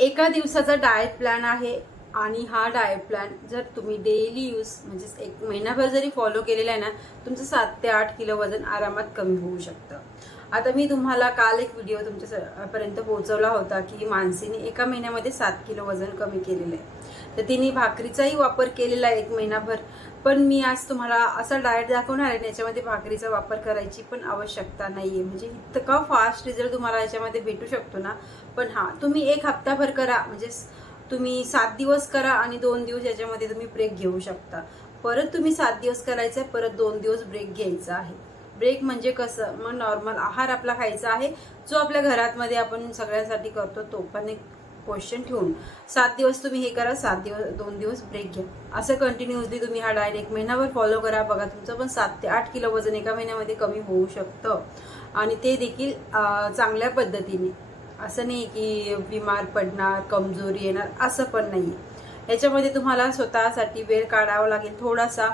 एका दिवसाचा diet plan आहे आणि हा डाएट प्लॅन जर तुम्ही डेली यूज म्हणजे एक महिनाभर जरी फॉलो केलेला आहे ना, तुमचं 7 ते 8 किलो वजन आरामात कमी होऊ शकतं। आता मी तुम्हाला काल एक व्हिडिओ तुमच्यापर्यंत पोहोचवला होता की मानसीने एका महिन्यामध्ये 7 किलो वजन कमी केलेलं आहे। तर तिने भाकरीचाही वापर केलेला आहे 1 महिनाभर, पण मी आज तुम्हाला असा डाएट दाखवणार आहे याच्यामध्ये भाकरीचा वापर करायची पण आवश्यकता नाहीये। म्हणजे इतका फास्ट रिझल्ट तुम्हाला याच्यामध्ये भेटू शकतो ना। पण हा तुम्ही 1 हप्ताभर करा, म्हणजे तुम्ही 7 दिवस करा आणि 2 दिवस याच्यामध्ये तुम्ही ब्रेक घेऊ शकता। परत तुम्ही 7 दिवस करायचं, परत 2 दिवस ब्रेक घ्यायचा आहे। ब्रेक म्हणजे कसं, मग नॉर्मल आहार आपला खायचा आहे जो आपल्या घरात मध्ये आपण सगळ्यांसाठी करतो, तो पण एक क्वेश्चन ठेवून 7 दिवस तुम्ही हे करा, 7 दिवस 2 दिवस ब्रेक घ्या। असं कंटिन्युअसली तुम्ही हा डाएट 1 महिनाभर फॉलो करा, बघा तुमचं पण 7 ते 8 किलो वजन एका महिन्यामध्ये कमी होऊ शकतं आणि ते देखील चांगल्या पद्धतीने। असं नाही की बिमार पडणार, कमजोरी येणार, असं पण नाहीये। याच्यामध्ये तुम्हाला स्वतःसाठी वेळ काढावा लागेल थोडासा।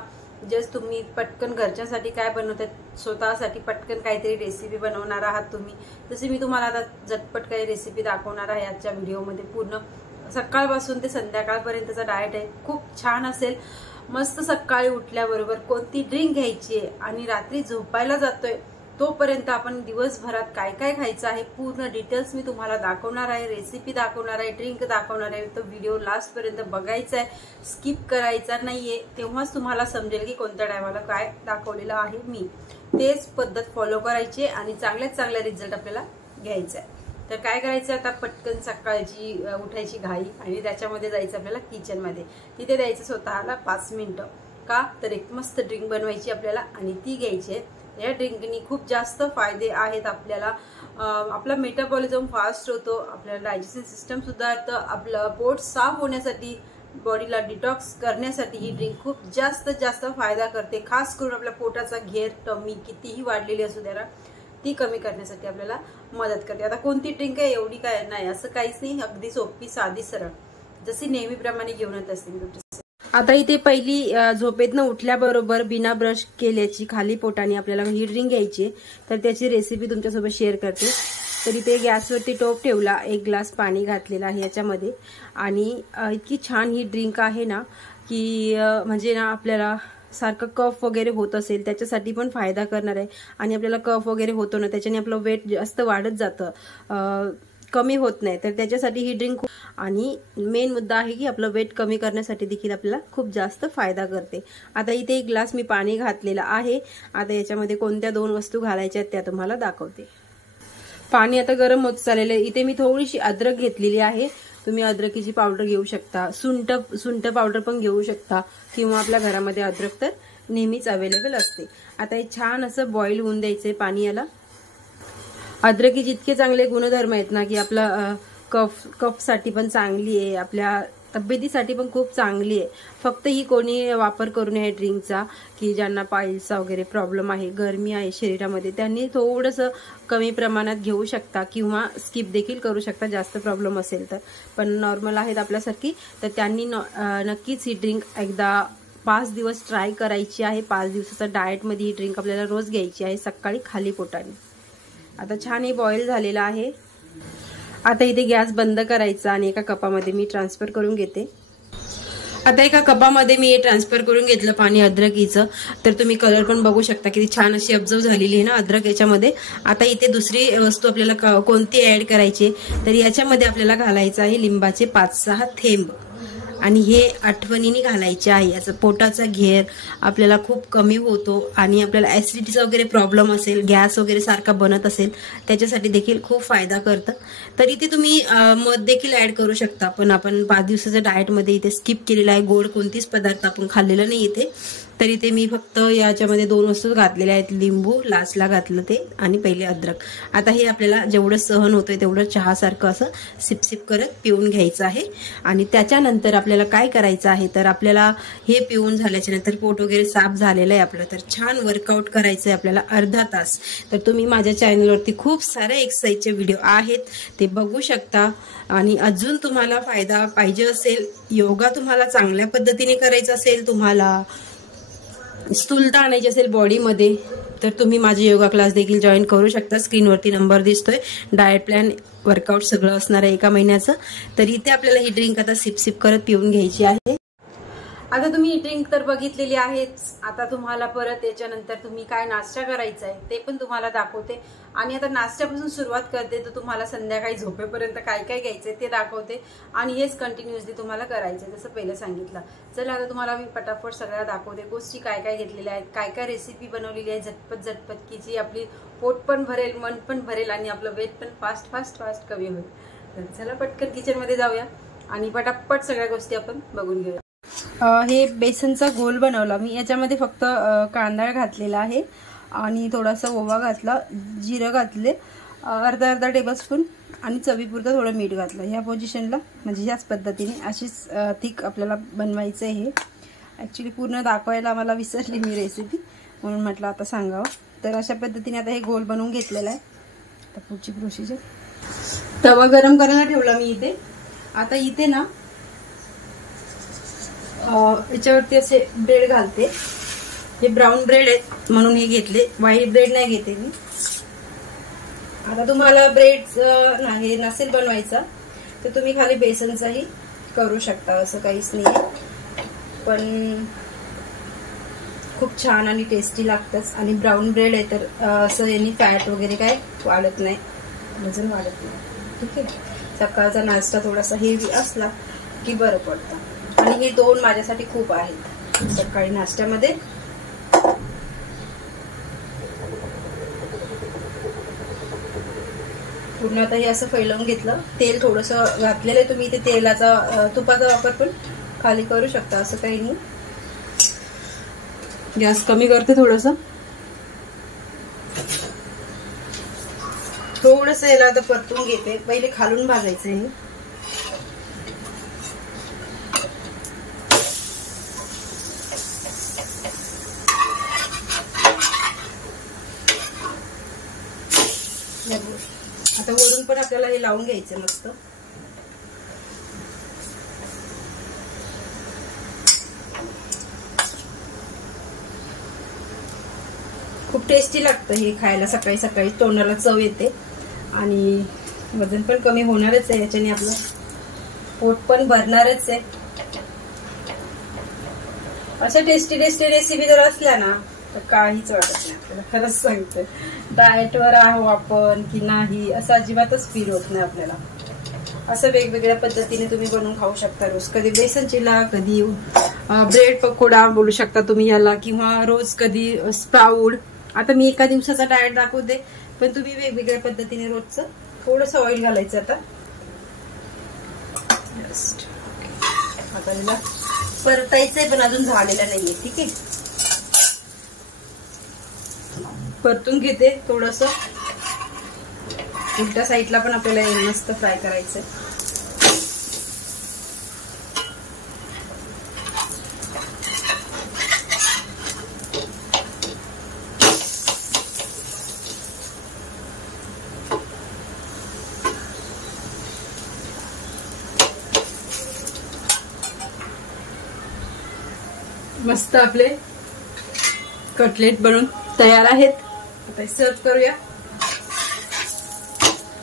जस्ट तुम्ही पटकन घरच्यासाठी काय बनवतात, स्वतःसाठी पटकन काहीतरी रेसिपी बनवणार आहात तुम्ही, जसे मी तुम्हाला आता झटपट काही रेसिपी दाखवणार आहे आजच्या व्हिडिओमध्ये। पूर्ण सकाळपासून ते संध्याकाळपर्यंतचा डाएट आहे, खूप छान असेल। मस्त सकाळी उठल्याबरोबर कोणती ड्रिंक घ्यायची आहे आणि रात्री झोपायला जातोय तोपर्यंत आपण दिवसभरात काय काय खायचं आहे पूर्ण डिटेल्स मी तुम्हाला दाखवणार आहे, रेसिपी दाखवणार आहे, ड्रिंक दाखवणार आहे। तो व्हिडिओ लास्ट पर्यंत बघायचा आहे, स्किप करायचा नाहीये, तेव्हाच तुम्हाला समजेल की कोणत्या टायमाला काय दाखवलेलं आहे मी। तेच पद्धत फॉलो करायची आणि चांगल्यात चांगला रिझल्ट आपल्याला घ्यायचा आहे। तर काय करायचं, आता पटकन सकाळची उठायची घाई आणि त्याच्यामध्ये जायचं आपल्याला किचन मध्ये, तिथे द्यायचं स्वतःला 5 मिनिटं का तर एक मस्त ड्रिंक बनवायची आपल्याला आणि ती घ्यायची आहे। या ड्रिंकनी खूप जास्त फायदे आहेत आपल्याला। आपला मेटाबॉलिझम फास्ट होतो, आपल्याला डायजेशन सिस्टम सुधारतं, आपलं पोट साफ होण्यासाठी, बॉडीला डिटॉक्स करण्यासाठी ही ड्रिंक खूप जास्त फायदा करते। खास करून आपल्या पोटाचा घेर, टमी कितीही वाढलेली असू द्या ती कमी करण्यासाठी आपल्याला मदत करते। आता कोणती ड्रिंक आहे एवढी काय नाही, असं काहीच नाही, अगदी सोपी साधी सरळ जशी नेहमीप्रमाणे घेऊन येत असते मी तुमच्या। आता इथे पहिली झोपेतनं उठल्याबरोबर बिना ब्रश केल्याची खाली पोटाने आपल्याला ही ड्रिंक घ्यायची, तर त्याची रेसिपी तुमच्यासोबत शेअर करते। तर इथे गॅसवरती टोप ठेवला, 1 ग्लास पाणी घातलेला आहे याच्यामध्ये आणि इतकी छान ही ड्रिंक आहे ना की म्हणजे ना आपल्याला सारखं कफ वगैरे होत असेल त्याच्यासाठी पण फायदा करणार आहे। आणि आपल्याला कफ वगैरे होतो ना, त्याच्याने आपलं वेट जास्त वाढत जातं, कमी होत नाही, तर त्याच्यासाठी ही ड्रिंक आणि मेन मुद्दा आहे की आपलं वेट कमी करण्यासाठी देखील आपल्याला खूप जास्त फायदा करते। आता इथे 1 ग्लास मी पाणी घातलेलं आहे। आता याच्यामध्ये कोणत्या 2 वस्तू घालायच्या त्या तुम्हाला दाखवते। पाणी आता गरम होत चाललेलं आहे। इथे मी थोडीशी अद्रक घेतलेली आहे, तुम्ही अद्रकीची पावडर घेऊ शकता, सुंठ पावडर पण घेऊ शकता, किंवा आपल्या घरामध्ये अद्रक तर नेहमीच अवेलेबल असते। आता हे छान असं बॉईल होऊन द्यायचंय पाणी याला। अद्रकी जितके चांगले गुणधर्म आहेत ना की आपला कफ साठी पण चांगली आहे, आपल्या तब्येतीसाठी पण खूप चांगली आहे। फक्त ही कोणी वापर करू नये ड्रिंकचा की ज्यांना पायल्सचा वगैरे प्रॉब्लेम आहे, गरमी आहे शरीरामध्ये, त्यांनी थोडंसं कमी प्रमाणात घेऊ शकता किंवा स्किप देखील करू शकता जास्त प्रॉब्लेम असेल तर। पण नॉर्मल आहेत आपल्यासारखी तर त्यांनी नक्कीच ही ड्रिंक एकदा 5 दिवस ट्राय करायची आहे। 5 दिवसाचा डाएटमध्ये ही ड्रिंक आपल्याला रोज घ्यायची आहे सकाळी खाली पोटाने। आता छान हे बॉईल झालेलं आहे। आता इथे गॅस बंद करायचा आणि एका कपामध्ये मी ट्रान्सफर करून घेते। आता एका कपामध्ये मी हे ट्रान्सफर करून घेतलं पाणी अद्रकीचं, तर तुम्ही कलर पण बघू शकता किती छान अशी ऑब्झर्व झालेली आहे ना अद्रक याच्यामध्ये। आता इथे दुसरी वस्तू आपल्याला कोणती ऍड करायची, तर याच्यामध्ये आपल्याला घालायचं आहे लिंबाचे 5-6 थेंब आणि हे आठवणीने घालायचे आहे। याचा पोटाचा घेर आपल्याला खूप कमी होतो आणि आपल्याला ऍसिडिटीचा वगैरे प्रॉब्लेम असेल, गॅस वगैरे सारखा बनत असेल, त्याच्यासाठी देखील खूप फायदा करतं। तर इथे तुम्ही मध देखील ऍड करू शकता, पण आपण 5 दिवसाच्या डाएटमध्ये इथे स्किप केलेला आहे, गोड कोणतीच पदार्थ आपण खाल्लेला नाही इथे। तर इथे मी फक्त याच्यामध्ये 2 वस्तू घातलेल्या आहेत, लिंबू लास्टला घातलं ते आणि पहिले अद्रक। आता हे आपल्याला जेवढं सहन होतंय तेवढं चहासारखं असं सिप करत पिऊन घ्यायचं आहे। आणि त्याच्यानंतर आपल्याला काय करायचं आहे, तर आपल्याला हे पिऊन झाल्याच्या नंतर पोट वगैरे साफ झालेलं आहे आपलं, तर छान वर्कआउट करायचं आहे आपल्याला अर्धा तास। तर तुम्ही माझ्या चॅनलवरती खूप सारे एक्सरसाइजचे व्हिडिओ आहेत ते बघू शकता। आणि अजून तुम्हाला फायदा पाहिजे असेल, योगा तुम्हाला चांगल्या पद्धतीने करायचा असेल, तुम्हाला स्थूलता आणायची असेल बॉडीमध्ये, तर तुम्ही माझे योगा क्लास देखील जॉईन करू शकता. स्क्रीनवरती नंबर दिसतोय. डाएट प्लॅन, वर्कआउट सगळं असणार आहे एका महिन्याचं. तर इथे आपल्याला ही ड्रिंक आता सिप सिप करत पिऊन घ्यायची आहे. आता तुम्ही ही ड्रिंक तर बघितलेली आहेच. आता तुम्हाला परत याच्यानंतर तुम्ही काय नाश्ता करायचा आहे ते पण तुम्हाला दाखवते. आणि आता नाश्त्यापासून सुरुवात करते तर तुम्हाला संध्याकाळी झोपेपर्यंत काय काय घ्यायचंय ते दाखवते. आणि हेच कंटिन्युअसली तुम्हाला करायचंय जसं पहिलं सांगितलं. चला आता तुम्हाला मी पटापट सगळ्या दाखवते. गोष्टी काय काय घेतलेल्या आहेत, काय काय रेसिपी बनवलेली आहे झटपट की जी आपली पोट पण भरेल, मन पण भरेल आणि आपलं वेट पण फास्ट फास्ट फास्ट कमी होईल. तर चला पटकन किचनमध्ये जाऊया आणि पटापट सगळ्या गोष्टी आपण बघून घेऊया. हे बेसनचा घोल बनवला मी. याच्यामध्ये फक्त कांदा घातलेला आहे आणि थोडासा ओवा घातला, जिरं घातले, अर्धा टेबलस्पून आणि चवीपुरतं थोडं मीठ घातलं. ह्या पोझिशनला म्हणजे ह्याच पद्धतीने अशीच थिक आपल्याला बनवायचं आहे. हे ॲक्च्युली पूर्ण दाखवायला मला विसरली मी रेसिपी, म्हणून म्हटलं आता सांगावं. तर अशा पद्धतीने आता हे गोल बनवून घेतलेलं आहे. आता पुढची प्रोसिजर, तवा गरम करायला ठेवला मी इथे. आता इथे ना याच्यावरती असे ब्रेड घालते. हे ब्राऊन ब्रेड आहेत म्हणून हे घेतले, व्हाईट ब्रेड नाही घेते मी. आता तुम्हाला ब्रेड नाही नसेल बनवायचा तर तुम्ही खाली बेसनचाही करू शकता, असं काहीच नाही. पण खूप छान आणि टेस्टी लागतंच. आणि ब्राऊन ब्रेड आहे तर असं यांनी फॅट वगैरे काय वाढत नाही, वजन वाढत नाही. ठीक आहे. सकाळचा नाश्ता थोडासा हेवी असला की बरं पडतं. आणि हे दोन माझ्यासाठी खूप आहेत सकाळी नाश्त्यामध्ये. पूर्ण आता हे असं फैलवून घेतलं. तेल थोडंसं घातलेलं आहे तुम्ही. इथे तुपाचा वापर पण खाली करू शकता, असं काही नाही. गॅस कमी करते थोडंसं. थोडंसं याला आता परतून घेते. पहिले खालून भाजायचं आहे. आता वरून पण आपल्याला हे लावून घ्यायचं मस्त. खूप टेस्टी लागतं हे खायला. सकाळी सकाळी तोंडाला चव येते आणि वजन पण कमी होणारच आहे याच्याने. आपलं पोट पण भरणारच आहे. अशा टेस्टी टेस्टी रेसिपी जर असल्या ना तर काहीच वाटत नाही आपल्याला. खरंच सांगते, डाएटवर आहो आपण की नाही असं अजिबातच फील होत नाही आपल्याला. असं वेगवेगळ्या पद्धतीने तुम्ही बनवून खाऊ शकता रोज. कधी बेसन चिला, कधी ब्रेड पकोडा बोलू शकता तुम्ही याला, किंवा रोज कधी स्प्राऊड. आता मी एका दिवसाचा डाएट दाखवते, पण तुम्ही वेगवेगळ्या पद्धतीने रोजचं थोडंसं ऑइल घालायचं. आता याला परतायचंय पण अजून झालेलं नाहीये. ठीक आहे. परतून घेते थोडंसं. उलट्या साईडला पण आपल्याला मस्त फ्राय करायचंय. मस्त आपले कटलेट बनून तयार आहेत. आता सर्व करूया.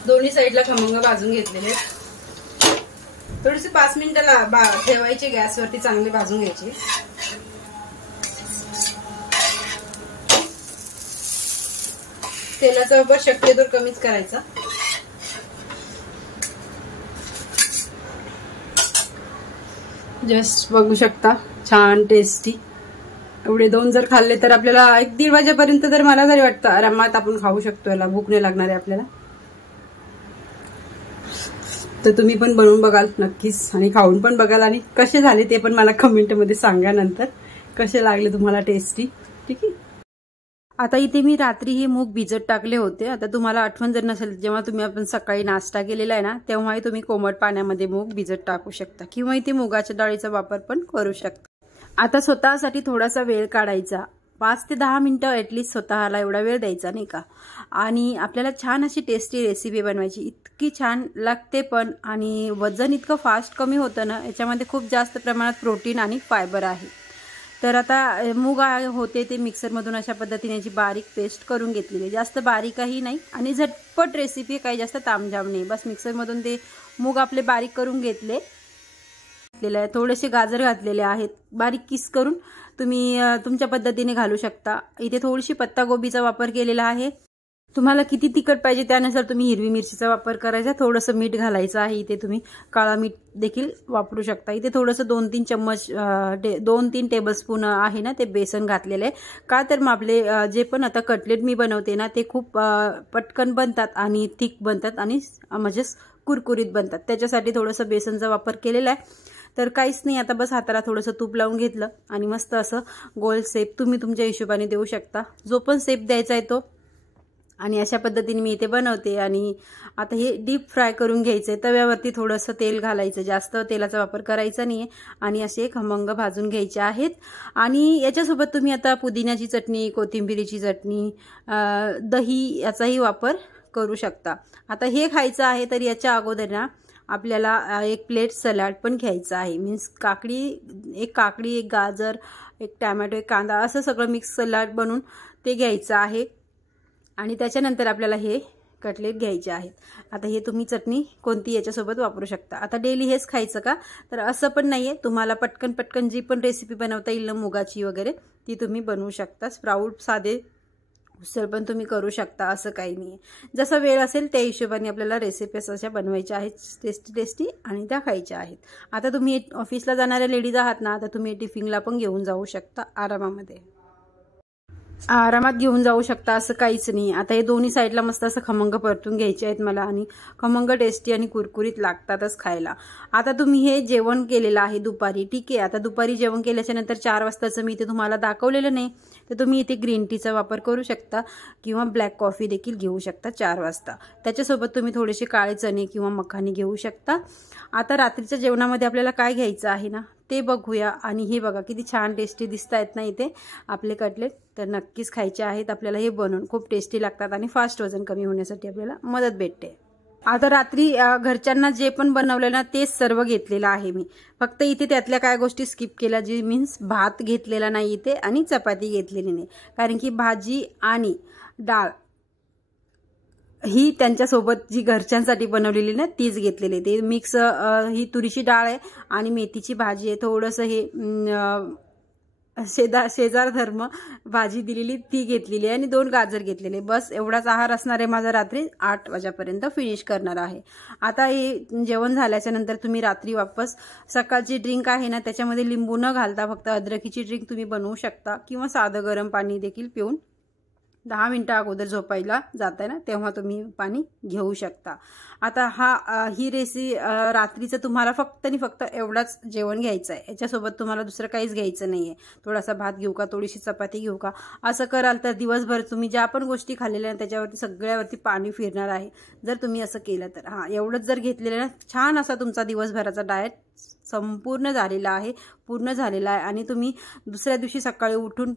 दोन्ही साईडला खमंग भाजून घेतलेले आहेत. थोडेसे 5 मिनिटाला ठेवायचे गॅसवरती, चांगले भाजून घ्यायचे. तेलाचा वापर शक्यतो कमीच करायचा. जस्ट बघू शकता, छान टेस्टी. एवढे 2 जर खाल्ले तर आपल्याला 1-1.5 वाजेपर्यंत तर मला तरी वाटतं आरामात आपण खाऊ शकतो. याला भूक नाही लागणार आहे आपल्याला. तर तुम्ही पण बनवून बघाल नक्कीच आणि खाऊन पण बघाल. आणि कसे झाले ते पण मला कमेंटमध्ये सांगा नंतर, कसे लागले तुम्हाला टेस्टी. ठीक आहे. आता इथे मी रात्री हे मूग भिजत टाकले होते. आता तुम्हाला आठवण जर नसेल, जेव्हा तुम्ही आपण सकाळी नाश्ता केलेला आहे ना तेव्हाही तुम्ही कोमट पाण्यामध्ये मूग भिजत टाकू शकता, किंवा इथे मुगाच्या डाळीचा वापर पण करू शकता. आता स्वतःसाठी थोडासा वेळ काढायचा. 5 ते 10 मिनिटं ॲटलिस्ट स्वतःला एवढा वेळ द्यायचा, नाही का. आणि आपल्याला छान अशी टेस्टी रेसिपी बनवायची. इतकी छान लागते पण, आणि वजन इतकं फास्ट कमी होतं ना. याच्यामध्ये खूप जास्त प्रमाणात प्रोटीन आणि फायबर आहे. तर आता मूग होते ते मिक्सरमधून अशा पद्धतीने याची बारीक पेस्ट करून घेतलेली, जास्त बारीकही नाही आणि झटपट रेसिपी, काही जास्त तामझाम नाही. बस मिक्सरमधून ते मूग आपले बारीक करून घेतले आहे. थोडेसे गाजर घातलेले आहेत बारीक किस करून, तुम्ही तुमच्या पद्धतीने घालू शकता. इथे थोडीशी पत्तागोबीचा वापर केलेला आहे. तुम्हाला किती तिखट पाहिजे त्यानुसार तुम्ही हिरवी मिरचीचा वापर करायचा. थोडंसं मीठ घालायचं आहे. इथे तुम्ही काळा मीठ देखील वापरू शकता. इथे थोडंसं 2-3 चम्मच 2-3 टेबलस्पून आहे ना ते बेसन घातलेलं आहे. का तर मग आपले जे पण आता कटलेट मी बनवते ना ते खूप पटकन बनतात आणि थिक बनतात आणि म्हणजे कुरकुरीत बनतात. त्याच्यासाठी थोडंसं बेसनचा वापर केलेला आहे. तर काहीच नाही, आता बस हाताला थोडंसं तूप लावून घेतलं आणि मस्त असं गोल शेप तुम्ही तुमच्या हिशोबाने देऊ शकता, जो पण शेप द्यायचा आहे तो. आणि अशा पद्धतीने मी इथे बनवते. आणि आता हे डीप फ्राय करून घ्यायचं आहे. तव्यावरती थोडंसं तेल घालायचं, जास्त तेलाचा वापर करायचा नाही आहे. आणि असे खमंग भाजून घ्यायचे आहेत. आणि याच्यासोबत तुम्ही आता पुदिन्याची चटणी, कोथिंबिरीची चटणी, दही याचाही वापर करू शकता. आता हे खायचं आहे तर याच्या अगोदर ना आपल्याला एक प्लेट सलाड पण घ्यायचं आहे. मीन्स एक काकडी, एक गाजर, एक टॅमॅटो, एक कांदा असं सगळं मिक्स सलाड बनवून ते घ्यायचं आहे. आणि त्याच्यानंतर आपल्याला हे कटलेट घ्यायचे आहेत. आता हे तुम्ही चटणी कोणती याच्यासोबत वापरू शकता. आता डेली हेच खायचं का, तर असं पण नाही आहे. तुम्हाला पटकन जी पण रेसिपी बनवता येईल ना मुगाची वगैरे ती तुम्ही बनवू शकता. स्प्राऊट, साधे उसळ पण तुम्ही करू शकता, असं काही नाही आहे. जसा वेळ असेल त्या हिशोबाने आपल्याला रेसिपीज अशा बनवायच्या आहेत, टेस्टी आणि त्या खायच्या आहेत. आता तुम्ही ऑफिसला जाणाऱ्या लेडीज आहात ना, तर तुम्ही टिफिनला पण घेऊन जाऊ शकता, आरामात घेऊन जाऊ शकता, असं काहीच नाही. आता हे दोन्ही साईडला मस्त असं खमंग परतून घ्यायचे आहेत मला. आणि खमंग टेस्टी आणि कुरकुरीत लागतातच खायला. आता तुम्ही हे जेवण केलेलं आहे दुपारी, ठीक आहे. आता दुपारी जेवण केल्याच्या नंतर 4 वाजताचं मी इथे तुम्हाला दाखवलेलं नाही, तर तुम्ही इथे ग्रीन टीचा वापर करू शकता किंवा ब्लॅक कॉफी देखील घेऊ शकता 4 वाजता. त्याच्यासोबत तुम्ही थोडेसे काळे चणे किंवा मखाने घेऊ शकता. आता रात्रीच्या जेवणामध्ये आपल्याला काय घ्यायचं आहे ना ते बघूया. आणि हे बघा किती छान टेस्टी दिसत आहेत ना इथे आपले कटलेट. तर नक्कीच खायचे आहेत आपल्याला. हे बनवून खूप टेस्टी लागतात आणि फास्ट वजन कमी होण्यासाठी आपल्याला मदत भेटते. आता रात्री घरच्यांना जे पण बनवलं ना तेच सर्व घेतलेलं आहे मी. फक्त इथे त्यातल्या काय गोष्टी स्किप केल्या, जी मीन्स भात घेतलेला नाही इथे आणि चपाती घेतलेली नाही. कारण की भाजी आणि डाळ ही त्यांच्यासोबत जी घरच्यांसाठी बनवलेली ना तीच घेतलेली. ते मिक्स ही तुरीची डाळ आहे आणि मेथीची भाजी आहे. थोडंसं हे शेजार धर्म भाजी दिलेली ती घेतलेली आहे आणि 2 गाजर घेतलेले. बस एवढाच आहार असणार आहे माझा. रात्री 8 वाजेपर्यंत फिनिश करणार आहे. आता हे जेवण झाल्याच्या नंतर तुम्ही रात्री वापस सकाळची ड्रिंक आहे ना त्याच्यामध्ये लिंबू न घालता फक्त अद्रकीची ड्रिंक तुम्ही बनवू शकता किंवा साधं गरम पाणी देखील पिऊन 10 मिनिटं अगोदर झोपायला जाताय ना तेव्हा तुम्ही पाणी घेऊ शकता. आता ही रात्रीचं तुम्हाला फक्त आणि फक्त एवढाच जेवण घ्यायचं आहे. याच्यासोबत तुम्हाला दुसरं काहीच घ्यायचं नाही आहे. थोडासा भात घेऊ का, थोडीशी चपाती घेऊ का, असं कराल तर दिवसभर तुम्ही ज्या पण गोष्टी खाल्लेल्या आहेत त्याच्यावरती सगळ्यावरती पाणी फिरणार आहे जर तुम्ही असं केलं तर. एवढंच जर घेतलेलं ना छान असा तुमचा दिवसभराचा डाएट संपूर्ण झालेला आहे, पूर्ण झालेला आहे. आणि तुम्ही दुसऱ्या दिवशी सकाळी उठून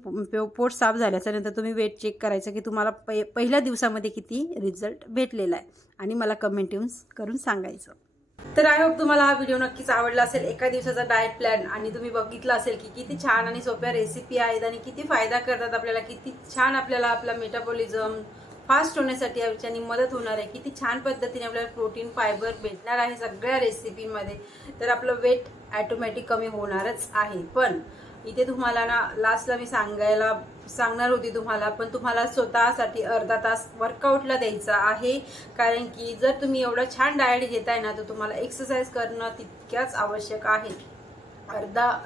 पोट साफ झाल्याच्या नंतर तुम्ही वेट चेक करायचं की तुम्हाला पहिल्या दिवसामध्ये किती रिझल्ट भेटलेला आहे आणि मला कमेंट करून सांगायचं. तर आय होप तुम्हाला हा व्हिडिओ नक्कीच आवडला असेल. एका दिवसाचा डाएट प्लॅन आणि तुम्ही बघितलं असेल की किती छान आणि सोप्या रेसिपी आहेत आणि किती फायदा करतात आपल्याला, किती छान आपल्याला आपला मेटाबॉलिझम फास्ट होण्यासाठी याच्यानी मदत होणार आहे, किती छान पद्धतीने आपल्याला प्रोटीन फायबर भेटणार आहे सगळ्या रेसिपीमध्ये. तर आपलं वेट ऑटोमॅटिक कमी होणारच आहे. पण इथे तुम्हाला ना लास्टला मी सांगणार होती तुम्हाला, पण तुम्हाला स्वतःसाठी अर्धा तास वर्कआउटला द्यायचा आहे. कारण की जर तुम्ही एवढा छान डाएट घेताय ना तर तुम्हाला एक्सरसाइज करणं तितक्याच आवश्यक आहे.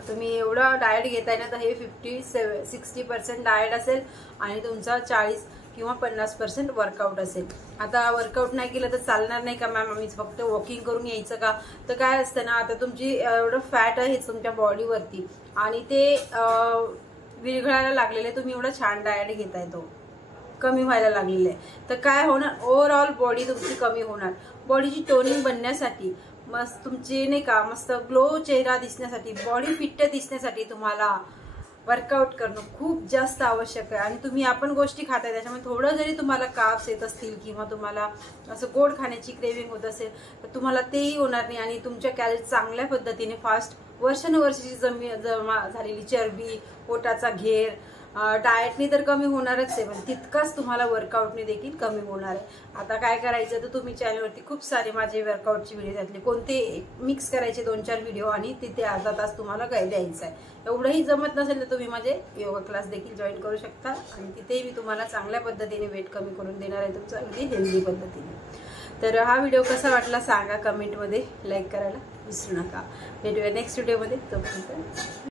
तुम्ही एवढा डाएट घेताय ना तर हे 50-60% डाएट असेल आणि तुमचा 40 किंवा 50% वर्कआउट असेल. आता वर्कआउट नाही केलं तर चालणार नाही का मॅम, आम्ही फक्त वॉकिंग करून यायचं का, तर काय असतं ना आता तुमची एवढं फॅट आहे तुमच्या बॉडीवरती आणि ते विरघळायला लागलेले, तुम्ही एवढा छान डाएट घेताय तो कमी व्हायला लागलेला आहे. तर काय होणार, ओव्हरऑल बॉडी तुमची कमी होणार. बॉडीची टोनिंग बनण्यासाठी मस्त तुमची नाही का मस्त ग्लो चेहरा दिसण्यासाठी, बॉडी फिट दिसण्यासाठी तुम्हाला वर्कआउट करणं खूप जास्त आवश्यक आहे. आणि तुम्ही आपण गोष्टी खाताय त्याच्यामुळे थोडं जरी तुम्हाला काप्स येत असतील किंवा तुम्हाला असं गोड खाण्याची क्रेविंग होत असेल तर तुम्हाला तेही होणार नाही आणि तुमच्या कॅलरीज चांगल्या पद्धतीने फास्ट वर्षानुवर्षाची जमा झालेली चरबी, पोटाचा घेर डाएटने तर कमी होणारच आहे, पण तितकाच तुम्हाला वर्कआउटने देखील कमी होणार आहे. आता काय करायचं तर तुम्ही चॅनलवरती खूप सारे माझे वर्कआउटचे व्हिडिओ घातले, कोणते मिक्स करायचे 2-4 व्हिडिओ आणि तिथे अर्धा तास तुम्हाला काय द्यायचं आहे. एवढंही जमत नसेल तर तुम्ही माझे योगा क्लास देखील जॉईन करू शकता आणि तिथेही मी तुम्हाला चांगल्या पद्धतीने वेट कमी करून देणार आहे, तुमचं अगदी हेल्दी पद्धतीने. तर हा व्हिडिओ कसा वाटला सांगा कमेंटमध्ये, लाईक करायला विसरू नका. भेटूया नेक्स्ट व्हिडिओमध्ये. तोपर्यंत